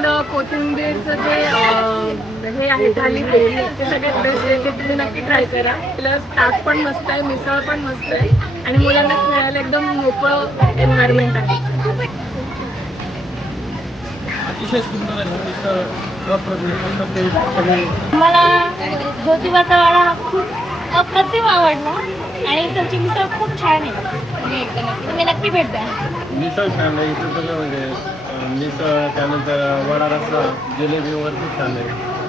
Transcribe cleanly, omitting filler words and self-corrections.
इथलं कोथिंबीरचं जे हे आहे थालीपीठ ते सगळ्यात बेस्ट आहे. ते तुम्ही नक्की ट्राय करा. प्लस ताक पण मस्त आहे, मिसळ पण मस्त आहे आणि मुलांना खेळायला एकदम मोकळं एन्व्हायरमेंट आहे. अतिशय सुंदर आहे. मला ज्योतिबाचा वाडा हा खूप अप्रतिम आवडला आणि इकडची मिसळ खूप छान आहे. तुम्ही नक्की भेट द्या. मिसळ छान आहे इथं सगळं म्हणजे मिसळ त्यानंतर वडा रस्सा जिलेबी वगैरे खूप छान आहे.